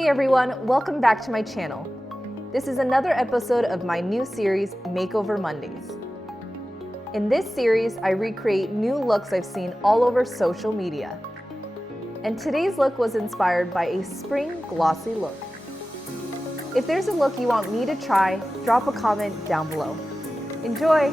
Hey everyone, welcome back to my channel. This is another episode of my new series, Makeover Mondays. In this series, I recreate new looks I've seen all over social media. And today's look was inspired by a spring glossy look. If there's a look you want me to try, drop a comment down below. Enjoy!